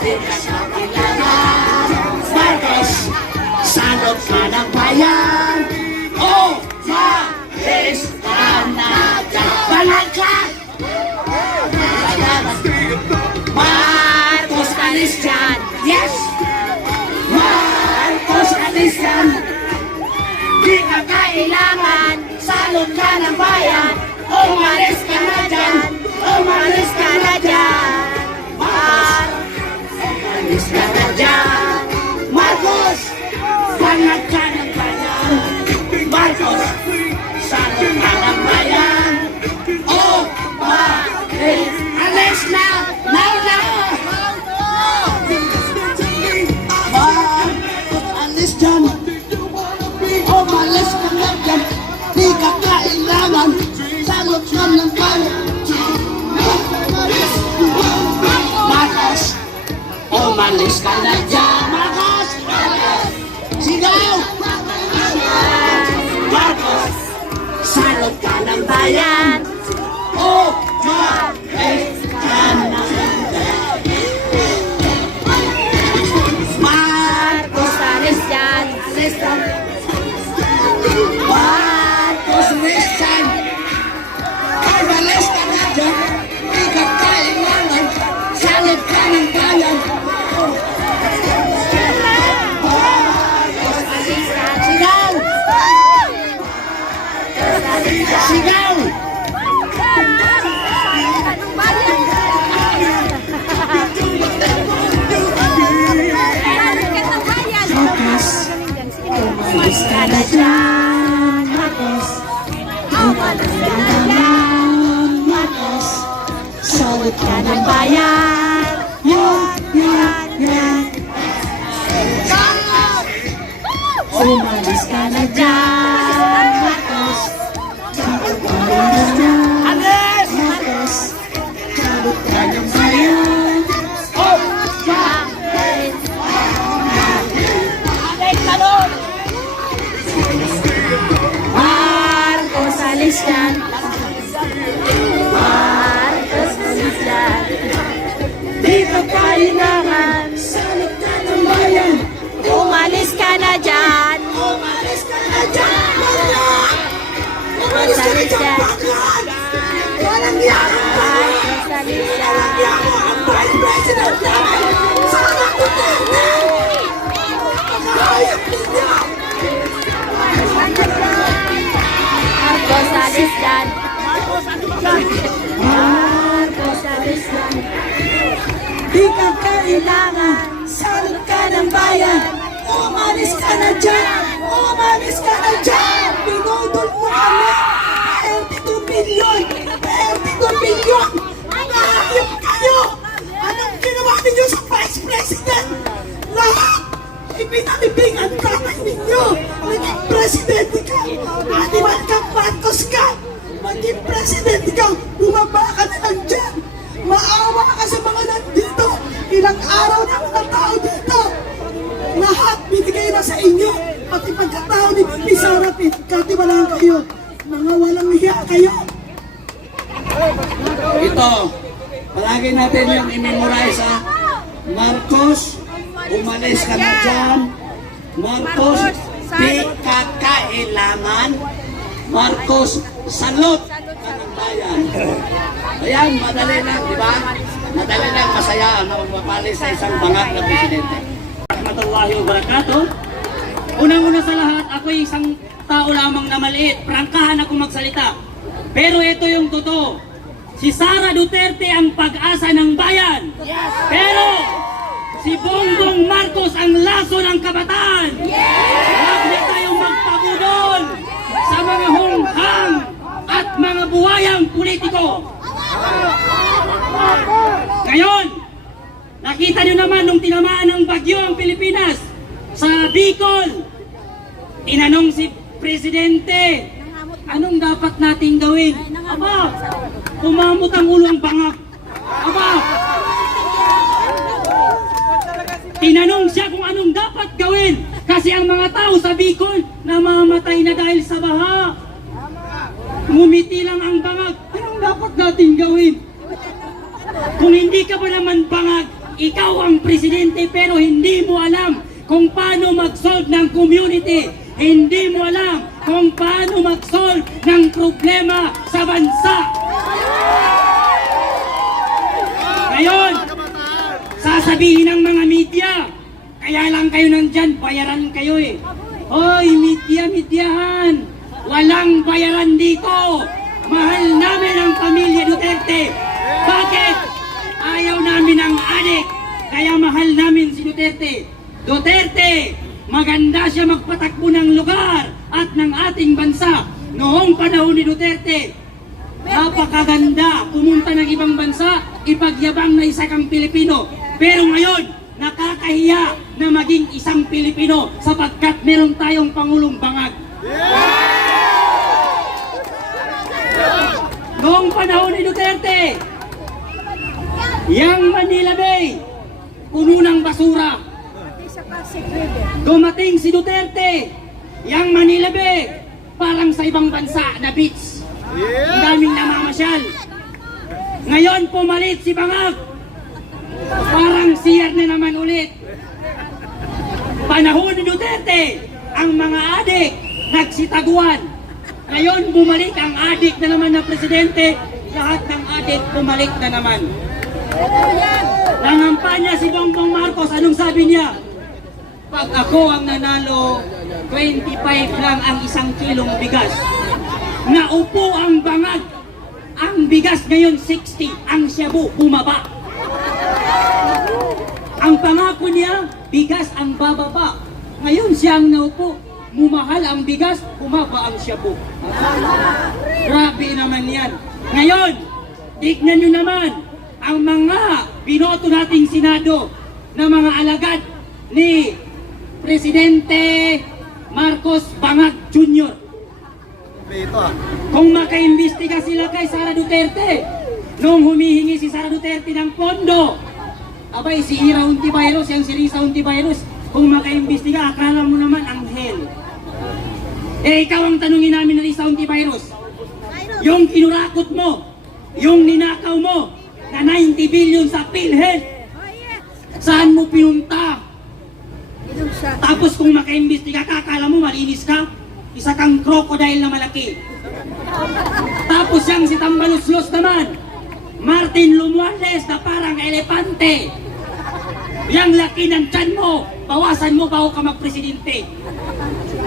di ka kailangan. Marcos, salot ka ng bayan. Umalis ka na dyan. Balangkat! Marcos, alis dyan. Yes! Marcos, alis dyan. Di ka kailangan. Salot ka ng bayan. Umalis ka na dyan. Umalis ka na dyan. Umalis ka na dyan. Marcos, banat ka ng bayan. Marcos, salot ka ng bayan. Umalis. Alis na! Now na! Marcos, alis dyan. Umalis ka na dyan. Di ka kailangan. Salot ka ng bayan. Marcos, umalis ka na dyan. Marcos! Sigaw! Marcos, salot ka ng bayan. Umalis ka na dyan. Marcos, alis dyan. Alis dyan. Marcos, alis dyan. Umalis ka na dyan. Di ka kailangan. Salot ka ng bayan. Marcos, alis dyan. Sigaw! Sigaw! Umalis ka na dyan, Marcos. Umalis ka na dyan, Marcos. Salot ka ng bayan. Yan. Umalis ka na dyan, Marcos. Salot ka na dyan, Marcos. Salot ka ng bayan. Marcos, alis dyan. Marcos, alis dyan. Di ka kailangan. Salot ka ng bayan. Umalis ka na dyan. Umalis ka na dyan. Umalis ka na dyan. Walang yaman. Walang yaman. Ang Vice President namin. Sana ko na. Kaya niya. Marcos, alis dyan. Marcos, alis dyan. Di ka kailangan. Salot ka ng bayan. Umalis ka na dyan. Umalis ka na dyan. Pinudol mo kami. 32 billion. 32 billion. Nakakip kayo. Anong ginawa ninyo sa Vice President? Lahat. Ipinalibingan kamay ninyo. Maging presidente ka. Animal ka, Marcos ka. Maging presidente ka. Bumaba ka na lang dyan. Maawa ka sa mga nandito. Ilang araw na mga tao dito. Lahat binigay na sa inyo. Pati pagkatao ni Bibi Sara, katibalaan kayo. Mga walang hiya kayo. Ito, palagi natin yung i-memorize ha. Marcos, umalis ka na dyan. Marcos, di ka kailangan. Marcos, salot ka ng bayan. Ayan, madali lang, di ba? Madali lang, masaya na magpapalis sa isang bangag na presidente. Rahmatullahi wa barakatuh. Unang-una sa lahat, ako'y isang tao lamang na maliit. Prangkahan ako magsalita. Pero ito yung totoo. Si Sara Duterte ang pag-asa ng bayan. Pero si Bongbong Marcos ang laso ng kabataan. Huwag na tayong magpabudol sa mga hunghang at mga buhayang politiko. Ngayon, nakita nyo naman nung tinamaan ng bagyo ang Pilipinas sa Bicol. Tinanong si Presidente, anong dapat nating gawin? Aba, kumamot ang ulo ang bangag. Aba, tinanong siya kung anong dapat gawin. Kasi ang mga tao sa Bicol namamatay na dahil sa baha. Ngumiti lang ang bangag. Anong dapat nating gawin? Kung hindi ka pa naman bangag, Ikaw ang presidente pero hindi mo alam kung paano mag-solve ng community. Hindi mo alam kung paano mag-solve ng problema sa bansa. Ngayon, sasabihin ng mga media, kaya lang kayo nandyan, bayaran kayo eh. Hoy, media-mediahan, walang bayaran dito. Mahal namin ang pamilya Duterte. Bakit? Ayaw namin ang adik, kaya mahal namin si Duterte. Duterte, maganda siya magpatakbo ng lugar at ng ating bansa. Noong panahon ni Duterte, napakaganda pumunta ng ibang bansa, ipagyabang na isa kang Pilipino. Pero ngayon, nakakahiya na maging isang Pilipino sapagkat meron tayong Pangulong bangag. Noong panahon ni Duterte, yang Manila Bay, puno ng basura. Dumating si Duterte, yang Manila Bay, parang sa ibang bansa na beach. Ang daming namamasyal. Ngayon pumalit si Bangag, parang CR na naman ulit. Panahon ni Duterte, ang mga adik nagsitaguan. Ngayon bumalik ang adik na naman na presidente, lahat ng adik bumalik na naman. Nangampanya si Bongbong Marcos, anong sabi niya? Pag ako ang nanalo, 25 lang ang isang kilong bigas. Naupo ang Bangag, ang bigas ngayon 60, ang shabu bumaba. Ang pangako niya, bigas ang bababa. Ngayon siya ang naupo, mumahal ang bigas, bumaba ang shabu. Grabe naman yan. Ngayon, tignan nyo naman, ang mga binoto nating Senado na mga alagad ni Presidente Marcos Bangag Jr. Kung makaimbestiga sila kay Sara Duterte, nung humihingi si Sara Duterte ng pondo, abay si Ira Hontiveros, yung si Risa Hontiveros, kung makaimbestiga, akala mo naman anghel. Eh ikaw ang tanungin namin ni Risa Hontiveros, yung kinurakot mo, yung ninakaw mo, na 90 billion sa PhilHealth, saan mo pinunta? Tapos kung makaimbestiga ka, akala mo malinis ka? Isa kang crocodile na malaki. Tapos yang si Tambaluslos naman, Martin Romualdez na parang elepante. Yang laki ng tiyan mo, bawasan mo bago ka magpresidente.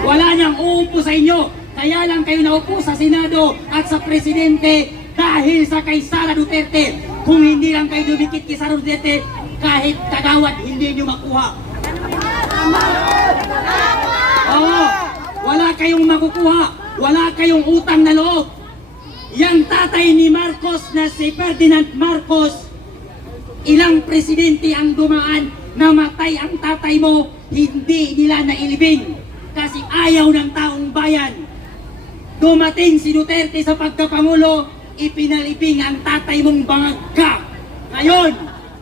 Wala niyang uupo sa inyo, kaya lang kayo naupo sa Senado at sa presidente dahil sa kay Sara Duterte. Kung hindi lang kayo dumikit kay Sara Duterte, kahit kagawad hindi niyo makuha. Oo, wala kayong makukuha, wala kayong utang na loob. Yang tatay ni Marcos na si Ferdinand Marcos, ilang presidente ang dumaan, namatay ang tatay mo, hindi nila nailibing kasi ayaw ng taong bayan. Dumating si Duterte sa pagkapangulo, ipinalibing ang tatay mong bangag ka. Ngayon,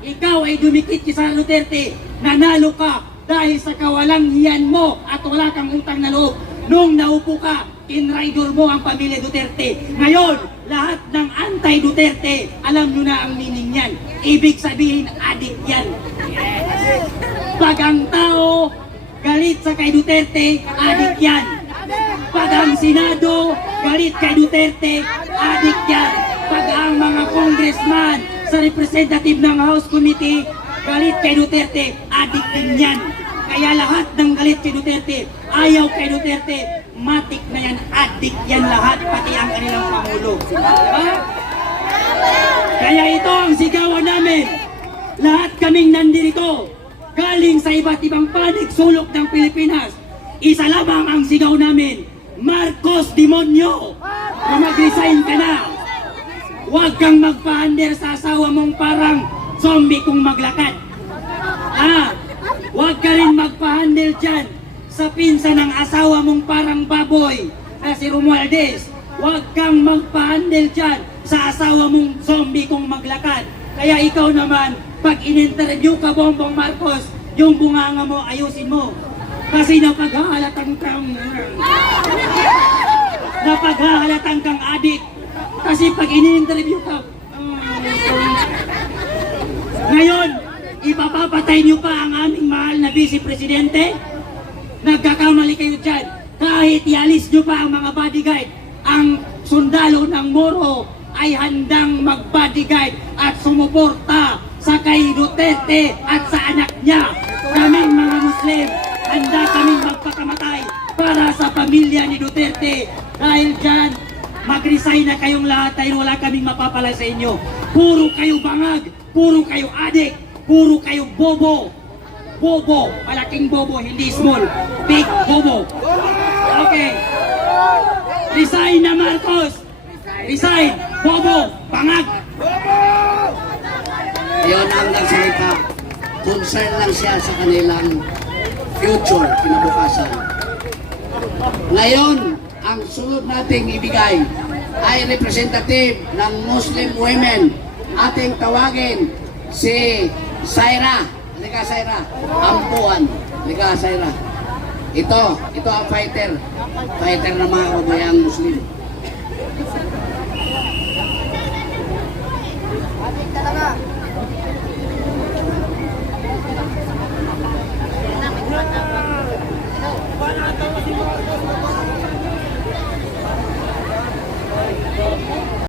ikaw ay dumikit kay Sara Duterte, nanalo ka dahil sa kawalang hiyan mo at wala kang utang na loob. Nung naupo ka, tinraidor mo ang pamilya Duterte. Ngayon, lahat ng anti-Duterte, alam nyo na ang meaning yan. Ibig sabihin, adik yan. Pag ang tao galit sa kay Duterte, adik yan. Pag ang Senado galit kay Duterte, adik yan. Pag ang mga congressman sa representative ng House Committee galit kay Duterte, adik din yan. Kaya lahat ng galit kay Duterte, ayaw kay Duterte, matik na yan, adik yan lahat, pati ang kanilang Pangulo. Diba? Kaya ito ang sigawan namin. Lahat kaming nandito, galing sa iba't ibang panig sulok ng Pilipinas. Isa lamang ang sigaw namin, Marcos Demonyo! Kung mag-resign ka na, huwag kang magpa-under sa asawa mong parang zombie kung maglakad. Huwag ka rin magpa-handle dyan sa pinsa ng asawa mong parang baboy na si Romualdez. Huwag kang magpa-handle dyan sa asawa mong zombie kung maglakad. Kaya ikaw naman, pag in-interview ka, Bongbong Marcos, yung bunganga mo, ayusin mo. Kasi napaghahalatang kang adik. Kasi pag in-interview ka, ngayon, Ipapapatay niyo pa ang aming mahal na Vice Presidente? Nagkakamali kayo dyan. Kahit ialis niyo pa ang mga bodyguard, ang sundalo ng Moro ay handang mag-bodyguard at sumuporta sa kay Duterte at sa anak niya. Kaming mga Muslim, handa kaming magpakamatay para sa pamilya ni Duterte. Dahil dyan, mag-resign na kayong lahat dahil wala kaming mapapala sa inyo. Puro kayo bangag, puro kayo adik, puro kayo bobo. Bobo, malaking bobo, hindi small. Big bobo. Okay. Resign na Marcos. Resign. Bobo. Bangag. Yun ang nagsalita. Concern lang siya sa kanilang future, kinabukasan. Ngayon, ang sunod nating ibigay ay representative ng Muslim women. Ating tawagin si Saira. Halika Saira. Ampuan. Halika Saira. Ito ang fighter. Fighter ng mga kababayang Muslim. Wala